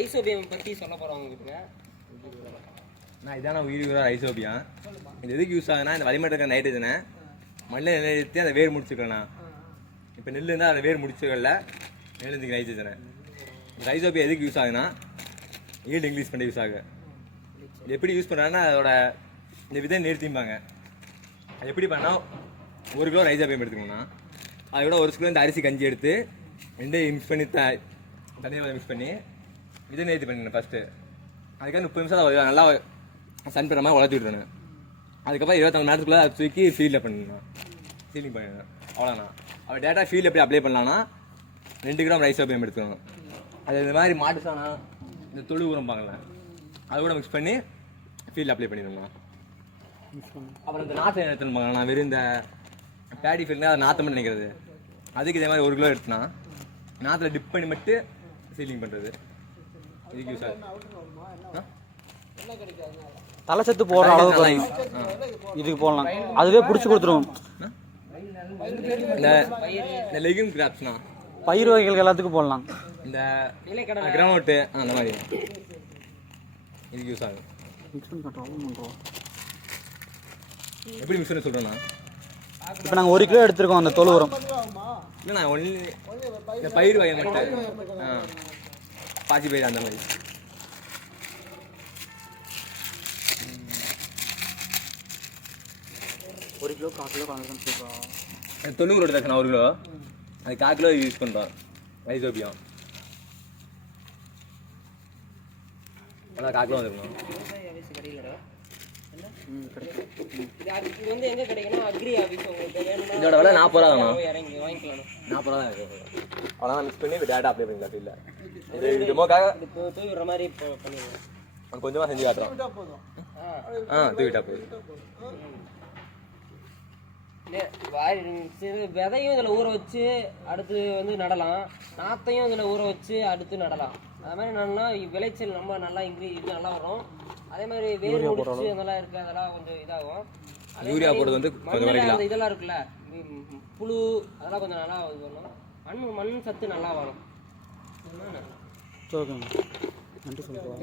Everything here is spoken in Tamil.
ரைசோபியம் பற்றி சொல்ல போகிறோம் உங்களுக்கு. நான் இதான உயிர் ரைசோபியம். இது எதுக்கு யூஸ் ஆகுதுன்னா, இந்த வளிமண்டல இருக்கிற நைட்ரஜனை மண்ணில் நிலைநிறுத்தி அந்த வேர் முடிச்சுக்கலாம். இப்போ நெல் இருந்தால் அதை வேர் முடிச்சுக்கல நிலத்துக்கு நைட்ரஜனை. ரைசோபியம் எதுக்கு யூஸ் ஆகுதுன்னா, ஈல்டு இன்க்ரீஸ் பண்ண யூஸ் ஆகுது. இது எப்படி யூஸ் பண்ணுறாங்கன்னா, அதோட இந்த விதை நிறுத்திம்பாங்க. அது எப்படி பண்ணால் 1 கிலோ ரைசோபியம் எடுத்துக்கணும்னா, அதை விட 1 கிலோ இந்த அரிசி கஞ்சி எடுத்து ரெண்டையும் மிக்ஸ் பண்ணி தண்ணியில் மிக்ஸ் பண்ணி விதை நிறுத்தி பண்ணிடணும் ஃபஸ்ட்டு. அதுக்காக 30 நிமிஷம் அதை நல்லா சன் பண்ணுற மாதிரி வளர்த்து விட்டுறேன். அதுக்கப்புறம் 24 மணி நேரத்துக்குள்ளே அதை தூக்கி ஃபீல்டில் பண்ணிடணும், சீலிங் பண்ணிடணும். அவ்வளோதான். அவள் டேட்டா ஃபீல்டு எப்படி அப்ளை பண்ணலான்னா 2 கிராம் ரைசோபியம் எடுத்துக்கணும். அது இந்த மாதிரி மாட்டு சாணம், இந்த தொழு உரம்பாங்கள்ல, அது கூட மிக்ஸ் பண்ணி ஃபீல்டில் அப்ளை பண்ணிடணும். அப்புறம் இந்த நாற்றை எடுத்துன்னு நான் வெறும் இந்த பேடி ஃபீல்டுனா அதை நாற்றம் நினைக்கிறது, அதுக்கு இதே மாதிரி 1 கிலோ எடுத்துனா நாற்றில் டிப் பண்ணி மட்டும் சீலிங் பண்ணுறது. இதுக்கு யூஸ் ஆகும். தலை சத்து போடுற அளவுக்கு இதுக்கு போடலாம். அதுவே பிடிச்சி கொடுத்துரும். இந்த லெகியூம் கிராப்ஸ்னா பயிர் வகைகள் எல்லாத்துக்கும் போடலாம். இந்த கிரவுண்ட் அந்த மாதிரி இதுக்கு யூஸ் ஆகும். எப்படி மிக்ஸ் பண்ண சொல்கிறேன்னா, இப்போ நாங்கள் 1 கிலோ எடுத்துருக்கோம் அந்த தொழு உரம். இல்லைண்ணா, ஒன்லி இந்த பயிர் வகை மட்டும், பாசி பயிர் அந்த மாதிரி. ஒரு கிலோ 1/4 கிலோ 90 எடுத்தாச்சுண்ணா 1 கிலோ, அது 1/4 கிலோ யூஸ் பண்ணுறோம் ரைசோபியம். அதான் 1/4 கிலோ வந்துருக்கணும். இதோட விலை 40 ரூபா தானா? 40 ரூபா தான் இருக்கு. அவ்வளோதான் மிக்ஸ் பண்ணி டேட்டா அப்ளை பண்ணிக்கலாம் ஃபீல்டில். இது டெமோக்காக தூவிடுற மாதிரி பண்ணிடுவோம். கொஞ்சமாக செஞ்சு காட்டுறோம். தூக்கிட்டா போதும். விதையும் இதில் ஊற வச்சு அடுத்து வந்து நடலாம், நாற்றையும் இதில் ஊற வச்சு அடுத்து நடலாம். அது மாதிரி என்னன்னா விளைச்சல் நம்ம நல்லா இது நல்லா வரும். அதே மாதிரி வேர் முடிச்சு அதெல்லாம் இருக்குது, அதெல்லாம் கொஞ்சம் இதாகும். யூரியா போடுறது வந்து அந்த இதெல்லாம் இருக்குல்ல, புழு அதெல்லாம் கொஞ்சம் நல்லா இது பண்ணும். மண் சத்து நல்லா வரும். நன்றி சொல்லுங்கள்.